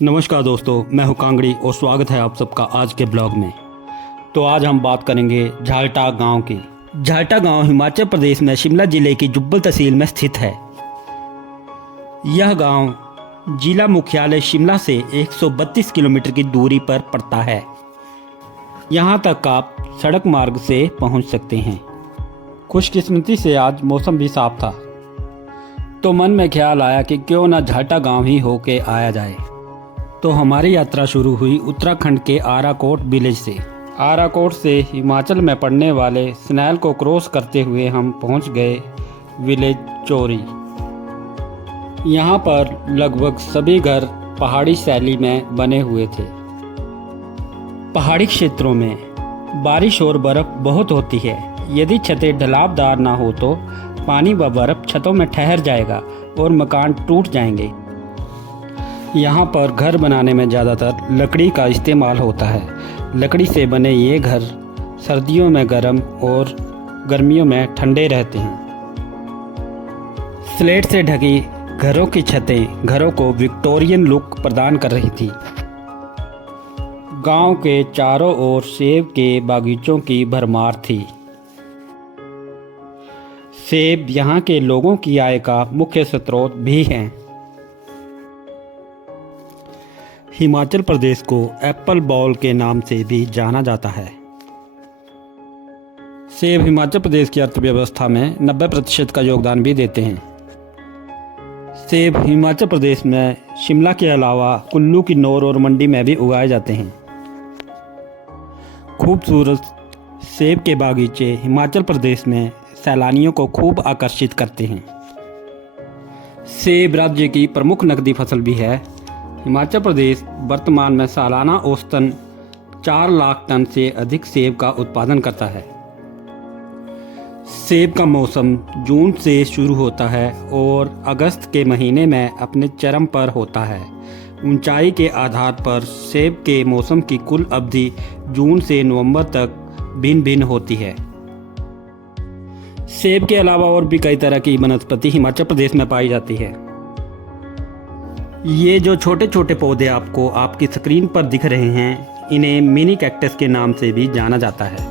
नमस्कार दोस्तों, मैं हूं कांगड़ी और स्वागत है आप सबका आज के ब्लॉग में। तो आज हम बात करेंगे झालटा गांव की। झालटा गांव हिमाचल प्रदेश में शिमला जिले की जुब्बल तहसील में स्थित है। यह गांव जिला मुख्यालय शिमला से 132 किलोमीटर की दूरी पर पड़ता है। यहां तक आप सड़क मार्ग से पहुंच सकते हैं। खुशकिस्मती से आज मौसम भी साफ था, तो मन में ख्याल आया कि क्यों ना झालटा गांव ही होके आया जाए। तो हमारी यात्रा शुरू हुई उत्तराखंड के आराकोट विलेज से। आराकोट से हिमाचल में पड़ने वाले स्नैल को क्रॉस करते हुए हम पहुंच गए विलेज चोरी। यहाँ पर लगभग सभी घर पहाड़ी शैली में बने हुए थे। पहाड़ी क्षेत्रों में बारिश और बर्फ बहुत होती है। यदि छतें ढलावदार ना हो तो पानी व बर्फ छतों में ठहर जाएगा और मकान टूट जाएंगे। यहाँ पर घर बनाने में ज़्यादातर लकड़ी का इस्तेमाल होता है। लकड़ी से बने ये घर सर्दियों में गर्म और गर्मियों में ठंडे रहते हैं। स्लेट से ढकी घरों की छतें घरों को विक्टोरियन लुक प्रदान कर रही थी। गांव के चारों ओर सेब के बागीचों की भरमार थी। सेब यहाँ के लोगों की आय का मुख्य स्रोत भी हैं। हिमाचल प्रदेश को एप्पल बॉल के नाम से भी जाना जाता है। सेब हिमाचल प्रदेश की अर्थव्यवस्था में 90% का योगदान भी देते हैं। सेब हिमाचल प्रदेश में शिमला के अलावा कुल्लू, किन्नौर और मंडी में भी उगाए जाते हैं। खूबसूरत सेब के बागीचे हिमाचल प्रदेश में सैलानियों को खूब आकर्षित करते हैं। सेब राज्य की प्रमुख नकदी फसल भी है। हिमाचल प्रदेश वर्तमान में सालाना औसतन 4 लाख टन से अधिक सेब का उत्पादन करता है। सेब का मौसम जून से शुरू होता है और अगस्त के महीने में अपने चरम पर होता है। ऊंचाई के आधार पर सेब के मौसम की कुल अवधि जून से नवंबर तक भिन्न भिन्न होती है। सेब के अलावा और भी कई तरह की वनस्पति हिमाचल प्रदेश में पाई जाती है। ये जो छोटे छोटे पौधे आपको आपकी स्क्रीन पर दिख रहे हैं, इन्हें मिनी कैक्टस के नाम से भी जाना जाता है।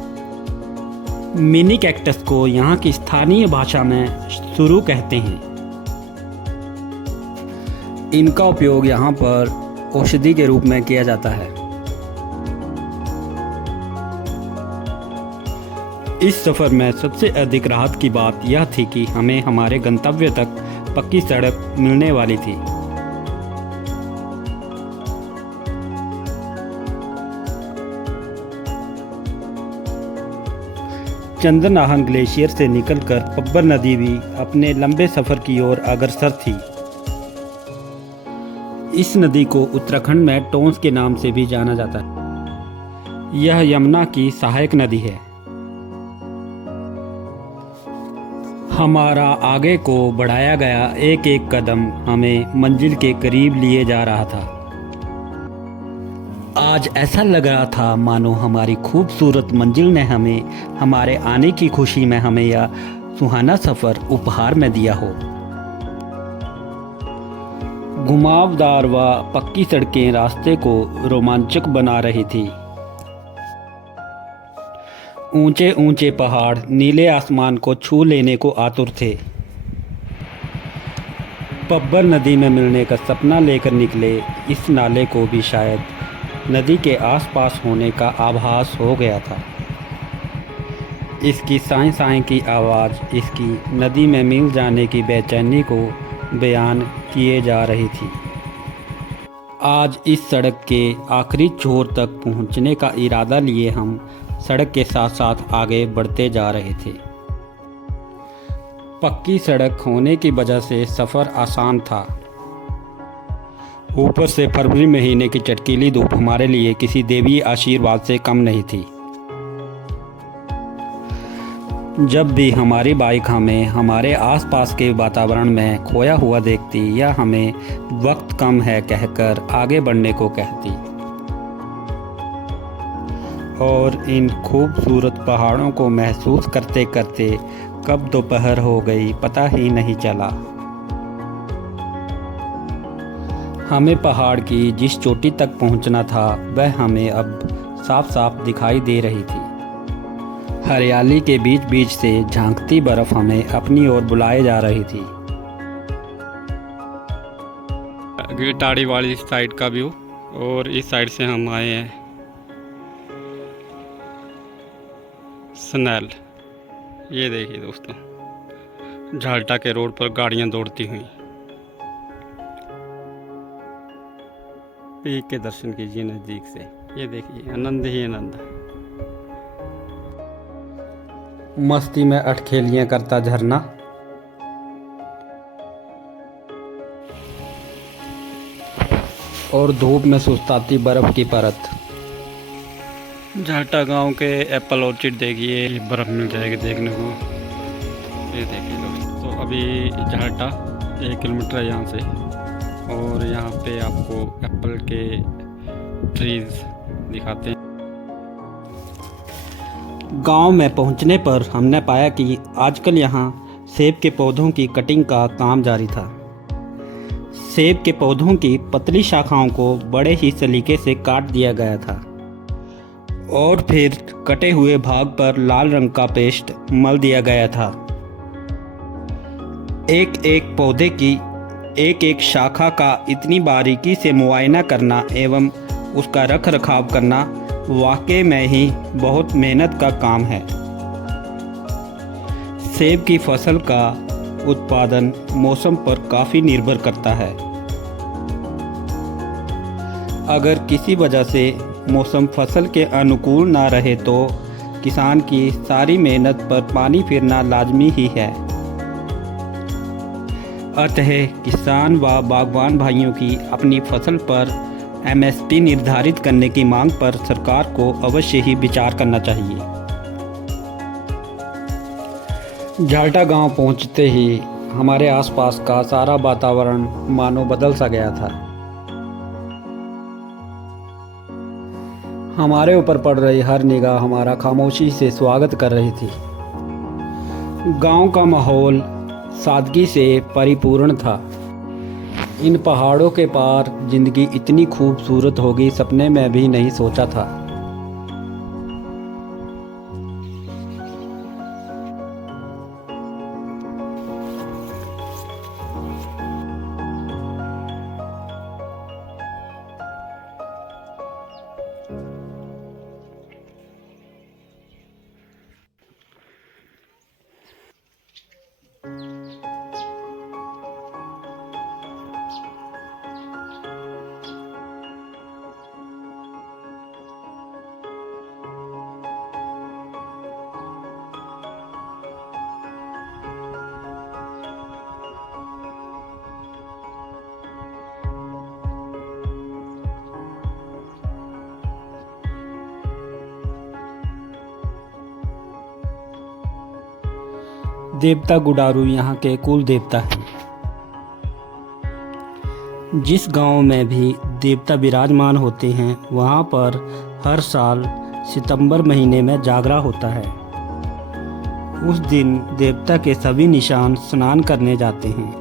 मिनी कैक्टस को यहाँ की स्थानीय भाषा में सुरु कहते हैं। इनका उपयोग यहाँ पर औषधि के रूप में किया जाता है। इस सफ़र में सबसे अधिक राहत की बात यह थी कि हमें हमारे गंतव्य तक पक्की सड़क मिलने वाली थी। चंद्रनाहन ग्लेशियर से निकलकर पब्बर नदी भी अपने लंबे सफ़र की ओर अग्रसर थी। इस नदी को उत्तराखंड में टोंस के नाम से भी जाना जाता है। यह यमुना की सहायक नदी है। हमारा आगे को बढ़ाया गया एक एक कदम हमें मंजिल के करीब लिए जा रहा था। आज ऐसा लग रहा था मानो हमारी खूबसूरत मंजिल ने हमें हमारे आने की खुशी में हमें यह सुहाना सफ़र उपहार में दिया हो। घुमावदार व पक्की सड़कें रास्ते को रोमांचक बना रही थी। ऊंचे ऊंचे पहाड़ नीले आसमान को छू लेने को आतुर थे। पब्बर नदी में मिलने का सपना लेकर निकले इस नाले को भी शायद नदी के आसपास होने का आभास हो गया था। इसकी साएं साएं की आवाज़ इसकी नदी में मिल जाने की बेचैनी को बयान किए जा रही थी। आज इस सड़क के आखिरी छोर तक पहुंचने का इरादा लिए हम सड़क के साथ साथ आगे बढ़ते जा रहे थे। पक्की सड़क होने की वजह से सफ़र आसान था। ऊपर से फरवरी महीने की चटकीली धूप हमारे लिए किसी देवी आशीर्वाद से कम नहीं थी। जब भी हमारी बाइक हमें हमारे आसपास के वातावरण में खोया हुआ देखती या हमें वक्त कम है कहकर आगे बढ़ने को कहती, और इन खूबसूरत पहाड़ों को महसूस करते करते कब दोपहर हो गई पता ही नहीं चला। हमें पहाड़ की जिस चोटी तक पहुंचना था वह हमें अब साफ साफ दिखाई दे रही थी। हरियाली के बीच बीच से झांकती बर्फ हमें अपनी ओर बुलाए जा रही थी। गिरटाड़ी वाली साइड का व्यू, और इस साइड से हम आए हैं सनैल। ये देखिए दोस्तों, झाल्टा के रोड पर गाड़ियां दौड़ती हुई। पीक के दर्शन कीजिए नज़दीक से। ये देखिए, आनंद ही आनंद। मस्ती में अटखेलियां करता झरना, और धूप में सुस्ताती बर्फ की परत। झाल्टा गांव के एप्पल ऑर्चिड देखिए, बर्फ मिल जाएगी देखने को। ये देखिए दोस्तों, तो अभी झाल्टा 1 किलोमीटर है यहाँ से, और यहाँ पे आपको एप्पल के ट्रीज दिखाते हैं। गांव में पहुंचने पर हमने पाया कि आजकल यहाँ सेब के पौधों की कटिंग का काम जारी था। सेब के पौधों की पतली शाखाओं को बड़े ही सलीके से काट दिया गया था, और फिर कटे हुए भाग पर लाल रंग का पेस्ट मल दिया गया था। एक एक पौधे की एक एक शाखा का इतनी बारीकी से मुआयना करना एवं उसका रख रखाव करना वाकई में ही बहुत मेहनत का काम है। सेब की फसल का उत्पादन मौसम पर काफ़ी निर्भर करता है। अगर किसी वजह से मौसम फसल के अनुकूल ना रहे तो किसान की सारी मेहनत पर पानी फिरना लाजमी ही है। अतः किसान व बागवान भाइयों की अपनी फसल पर एमएसपी निर्धारित करने की मांग पर सरकार को अवश्य ही विचार करना चाहिए। झाल्टा गांव पहुंचते ही हमारे आसपास का सारा वातावरण मानो बदल सा गया था। हमारे ऊपर पड़ रही हर निगाह हमारा खामोशी से स्वागत कर रही थी। गांव का माहौल सादगी से परिपूर्ण था। इन पहाड़ों के पार जिंदगी इतनी खूबसूरत होगी सपने में भी नहीं सोचा था। देवता गुडारू यहाँ के कुल देवता हैं। जिस गांव में भी देवता विराजमान होते हैं वहाँ पर हर साल सितंबर महीने में जागरा होता है। उस दिन देवता के सभी निशान स्नान करने जाते हैं,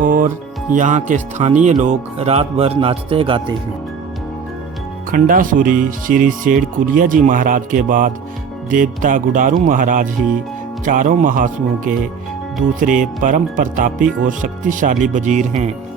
और यहाँ के स्थानीय लोग रात भर नाचते गाते हैं। खंडासुरी श्री शेर कुलिया जी महाराज के बाद देवता गुडारू महाराज ही चारों महासुओं के दूसरे परम प्रतापी और शक्तिशाली वजीर हैं।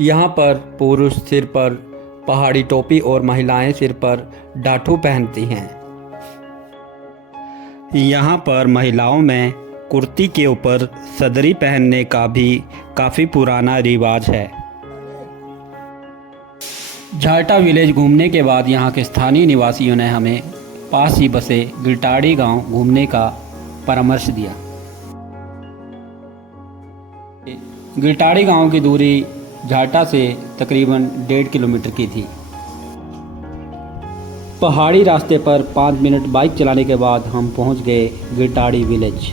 यहाँ पर पुरुष सिर पर पहाड़ी टोपी और महिलाएं सिर पर डाठू पहनती हैं। यहाँ पर महिलाओं में कुर्ती के ऊपर सदरी पहनने का भी काफ़ी पुराना रिवाज है। झाल्टा विलेज घूमने के बाद यहाँ के स्थानीय निवासियों ने हमें पास ही बसे गिरटाड़ी गांव घूमने का परामर्श दिया। गिरटाड़ी गांव की दूरी झाटा से तकरीबन 1.5 किलोमीटर की थी। पहाड़ी रास्ते पर 5 मिनट बाइक चलाने के बाद हम पहुंच गए गिरटाड़ी विलेज।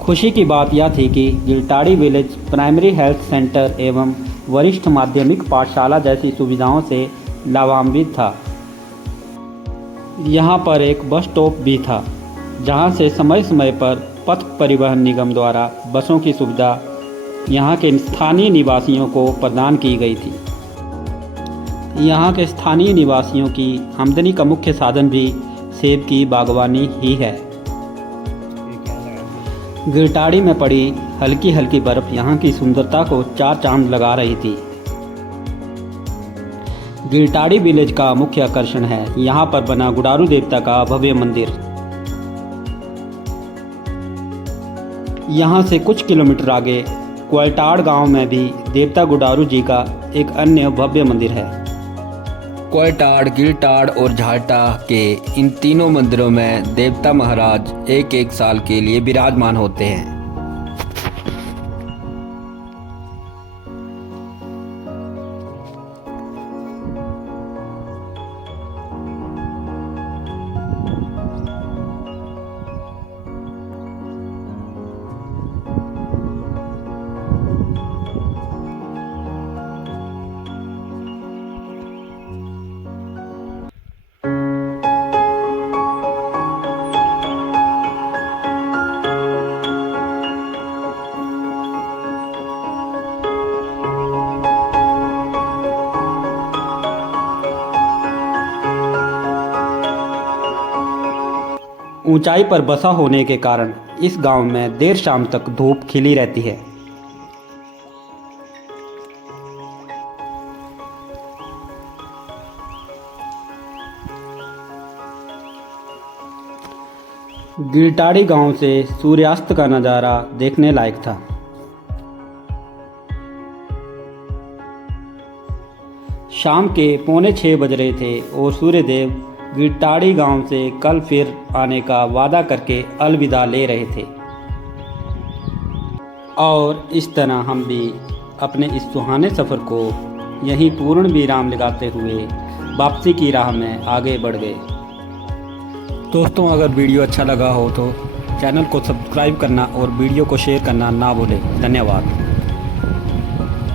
खुशी की बात यह थी कि गिरटाड़ी विलेज प्राइमरी हेल्थ सेंटर एवं वरिष्ठ माध्यमिक पाठशाला जैसी सुविधाओं से लाभान्वित था। यहाँ पर एक बस स्टॉप भी था, जहाँ से समय समय पर पथ परिवहन निगम द्वारा बसों की सुविधा यहाँ के स्थानीय निवासियों को प्रदान की गई थी। यहाँ के स्थानीय निवासियों की आमदनी का मुख्य साधन भी सेब की बागवानी ही है। गिरटाड़ी में पड़ी हल्की हल्की बर्फ यहाँ की सुंदरता को 4 चांद लगा रही थी। गिरटाड़ी विलेज का मुख्य आकर्षण है यहाँ पर बना गुडारू देवता का भव्य मंदिर। यहाँ से कुछ किलोमीटर आगे कोयटाड़ गांव में भी देवता गुडारू जी का एक अन्य भव्य मंदिर है। कोयटाड़, गिरटाड़ और झाटा के इन तीनों मंदिरों में देवता महाराज एक साल के लिए विराजमान होते हैं। ऊंचाई पर बसा होने के कारण इस गांव में देर शाम तक धूप खिली रहती है। गिरटाड़ी गांव से सूर्यास्त का नज़ारा देखने लायक था। शाम के 5:45 बज रहे थे और सूर्यदेव गिरटाड़ी गांव से कल फिर आने का वादा करके अलविदा ले रहे थे। और इस तरह हम भी अपने इस सुहाने सफ़र को यहीं पूर्ण विराम लगाते हुए वापसी की राह में आगे बढ़ गए। दोस्तों, अगर वीडियो अच्छा लगा हो तो चैनल को सब्सक्राइब करना और वीडियो को शेयर करना ना भूलें। धन्यवाद।